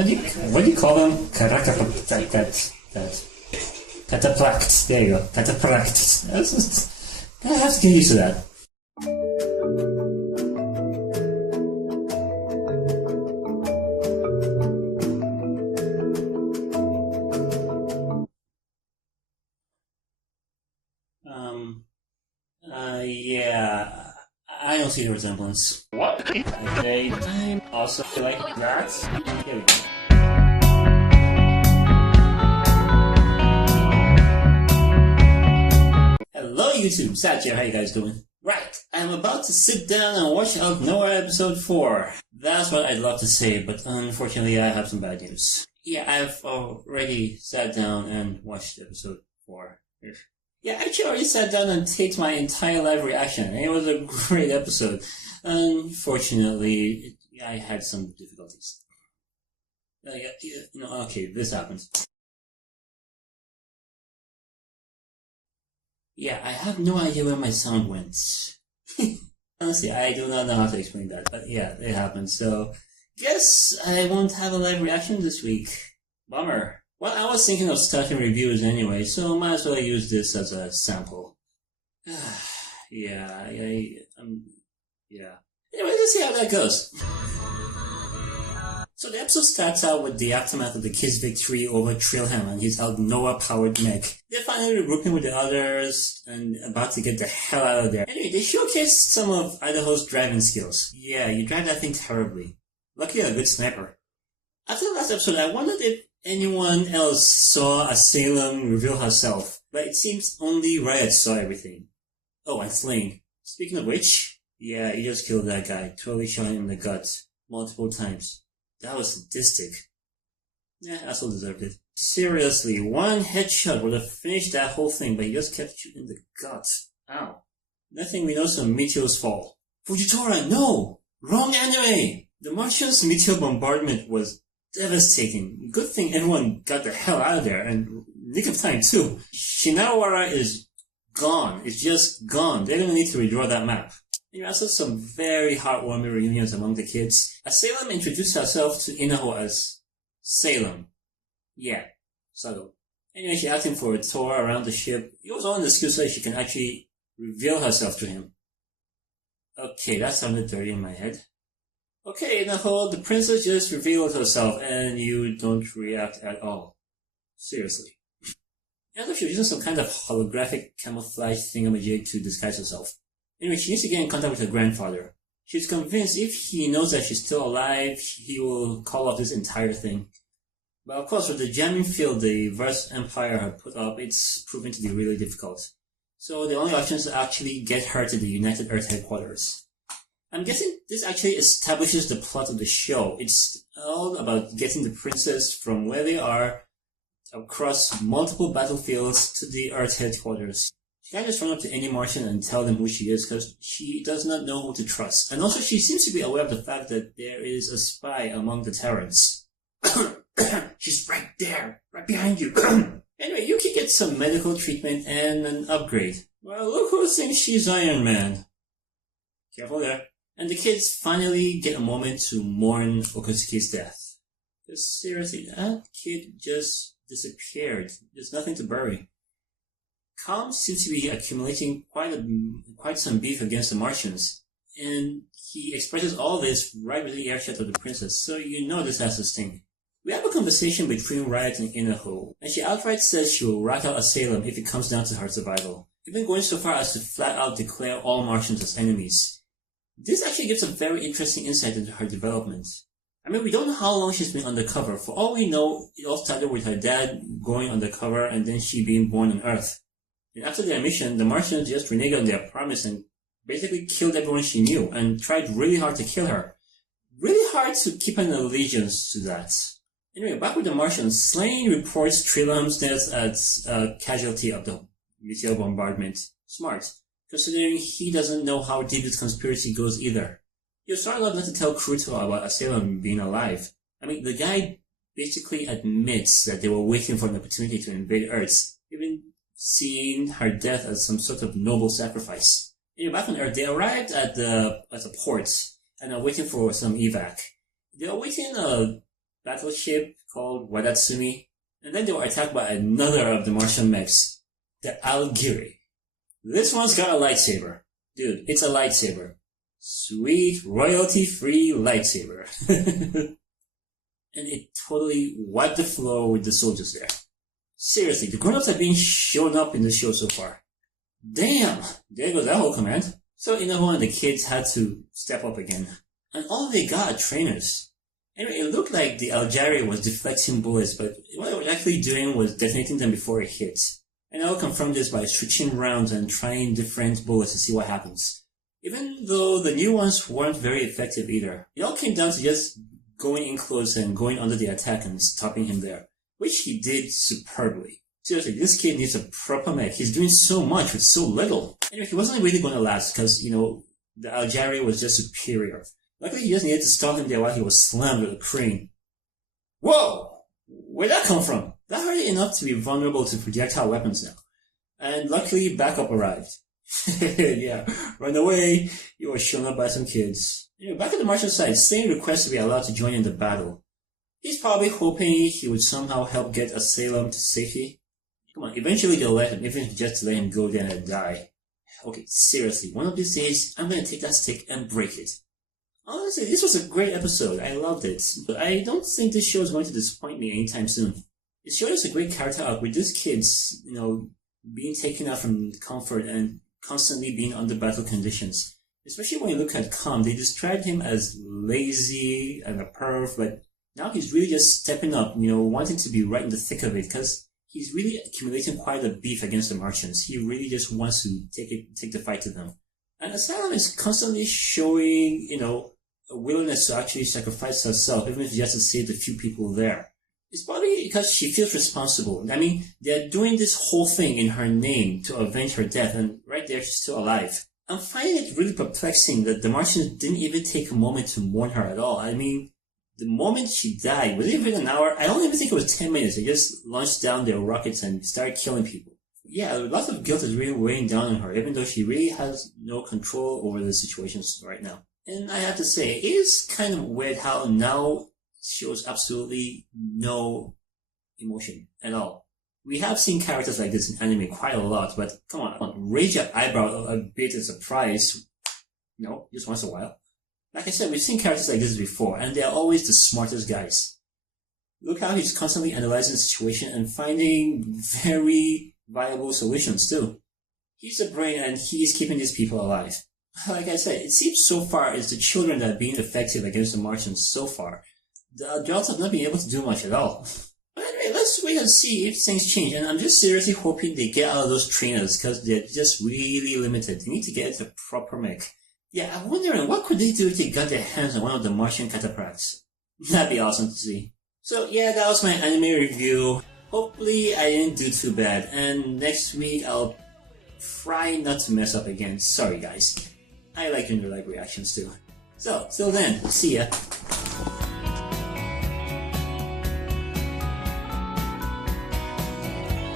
What do you call them? Catapract. There you go. Catapract. I have to get used to that. Yeah. I don't see the resemblance. What? I'm also like that. Here we go. Hello YouTube, Sat here, how you guys doing? Right, I'm about to sit down and watch Aldnoah episode 4. That's what I'd love to say, but unfortunately I have some bad news. Yeah, I've already sat down and watched episode 4. Yeah, I actually already sat down and taped my entire live reaction, and it was a great episode. Unfortunately, I had some difficulties. Okay, this happened. Yeah, I have no idea where my sound went. Honestly, I do not know how to explain that, but yeah, it happened. So, guess I won't have a live reaction this week. Bummer. Well, I was thinking of starting reviews anyway, so might as well use this as a sample. Yeah. Anyway, let's see how that goes. So the episode starts out with the aftermath of the kids' victory over Trilham and his Aldnoah-powered mech. They're finally regrouping with the others and about to get the hell out of there. Anyway, they showcased some of Idaho's driving skills. Yeah, you drive that thing terribly. Luckily, a good sniper. After the last episode, I wondered if anyone else saw a Salem reveal herself, but it seems only Riot saw everything. Oh, and Sling. Speaking of which, yeah, he just killed that guy, totally shot him in the gut, multiple times. That was sadistic. Yeah, asshole deserved it. Seriously, one headshot would have finished that whole thing, but he just kept shooting in the gut. Ow. Nothing we know some meteors fall. Fujitora, no! Wrong anime! The Martians' meteor bombardment was devastating. Good thing everyone got the hell out of there, and nick of time too. Shinawara is gone. It's just gone. They're gonna need to redraw that map. There are also some very heartwarming reunions among the kids. As Salem introduced herself to Inaho as Salem. Yeah, subtle. Anyway, she asked him for a tour around the ship. It was all an excuse so that she can actually reveal herself to him. Okay, that sounded dirty in my head. Okay, Inaho, the princess just revealed herself and you don't react at all. Seriously. I thought she was using some kind of holographic camouflage thingamajig to disguise herself. Anyway, she needs to get in contact with her grandfather. She's convinced if he knows that she's still alive, he will call off this entire thing. But of course, with the jamming field the Verse Empire had put up, it's proven to be really difficult. So the only option is to actually get her to the United Earth headquarters. I'm guessing this actually establishes the plot of the show. It's all about getting the princess from where they are across multiple battlefields to the Earth headquarters. She can't just run up to any Martian and tell them who she is because she does not know who to trust. And also she seems to be aware of the fact that there is a spy among the Terrans. She's right there, right behind you. Anyway, Yuki gets some medical treatment and an upgrade. Well, look who thinks she's Iron Man. Careful there. And the kids finally get a moment to mourn Okatsuki's death. Because seriously, that kid just disappeared. There's nothing to bury. Calm seems to be accumulating quite some beef against the Martians, and he expresses all this right with the airshot of the princess, so you know this has to sting. We have a conversation between Riot and Inaho, and she outright says she will rat out Salem if it comes down to her survival, even going so far as to flat out declare all Martians as enemies. This actually gives a very interesting insight into her development. I mean, we don't know how long she's been undercover. For all we know, it all started with her dad going undercover and then she being born on Earth. And after their mission, the Martians just reneged on their promise and basically killed everyone she knew and tried really hard to kill her. Really hard to keep an allegiance to that. Anyway, back with the Martians, Slane reports Trilham's death as a casualty of the meteor bombardment. Smart, considering he doesn't know how deep this conspiracy goes either. You're smart enough not to tell Kruto about Salem being alive. I mean, the guy basically admits that they were waiting for an opportunity to invade Earth, even seeing her death as some sort of noble sacrifice. Anyway, back on Earth, they arrived at the port and are waiting for some evac. They are waiting battleship called Wadatsumi, and then they were attacked by another of the Martian mechs, the Aldnoah.Zero. This one's got a lightsaber. Dude, it's a lightsaber. Sweet, royalty-free lightsaber. And it totally wiped the floor with the soldiers there. Seriously, the grown-ups have been showing up in the show so far. Damn! There goes that whole command. So Inaho and the kids had to step up again. And all they got are trainers. Anyway, it looked like the Aldnoah.Zero was deflecting bullets, but what it was actually doing was detonating them before it hit. And I'll confirm this by switching rounds and trying different bullets to see what happens. Even though the new ones weren't very effective either. It all came down to just going in close and going under the attack and stopping him there, which he did superbly. Seriously, this kid needs a proper mech. He's doing so much with so little. Anyway, he wasn't really going to last because, the Aldnoah.Zero was just superior. Luckily, he just needed to stop him there while he was slammed with a crane. Whoa! Where'd that come from? That hurt enough to be vulnerable to projectile weapons now. And luckily, backup arrived. Yeah, run away. You were shown up by some kids. Back at the Martian side, Stain requests to be allowed to join in the battle. He's probably hoping he would somehow help get Asylum to safety. Come on, eventually they'll let him, even if just to let him go there and die. Okay, seriously, one of these days, I'm gonna take that stick and break it. Honestly, this was a great episode. I loved it. But I don't think this show is going to disappoint me anytime soon. It showed us a great character arc with these kids, being taken out from comfort and constantly being under battle conditions. Especially when you look at Calm, they described him as lazy and a perv, but now he's really just stepping up, wanting to be right in the thick of it, because he's really accumulating quite a beef against the Martians. He really just wants to take the fight to them. And Asylum is constantly showing, a willingness to actually sacrifice herself, even if it's just to save the few people there. It's probably because she feels responsible. I mean, they're doing this whole thing in her name to avenge her death, and right there she's still alive. I'm finding it really perplexing that the Martians didn't even take a moment to mourn her at all. I mean, the moment she died, was it even an hour? I don't even think it was 10 minutes. They just launched down their rockets and started killing people. Yeah, lots of guilt is really weighing down on her, even though she really has no control over the situations right now. And I have to say, it is kind of weird how now shows absolutely no emotion at all. We have seen characters like this in anime quite a lot, but come on, raise your eyebrow a bit in surprise. Just once in a while. Like I said, we've seen characters like this before, and they're always the smartest guys. Look how he's constantly analyzing the situation and finding very viable solutions too. He's a brain and he's keeping these people alive. Like I said, it seems so far it's the children that are being effective against the Martians so far. The adults have not been able to do much at all. But anyway, let's wait and see if things change. And I'm just seriously hoping they get out of those trainers because they're just really limited. They need to get a proper mech. Yeah, I'm wondering what could they do if they got their hands on one of the Martian cataphracts. That'd be awesome to see. So yeah, that was my anime review. Hopefully I didn't do too bad. And next week I'll try not to mess up again. Sorry guys. I like doing the live reactions too. So, till then, see ya.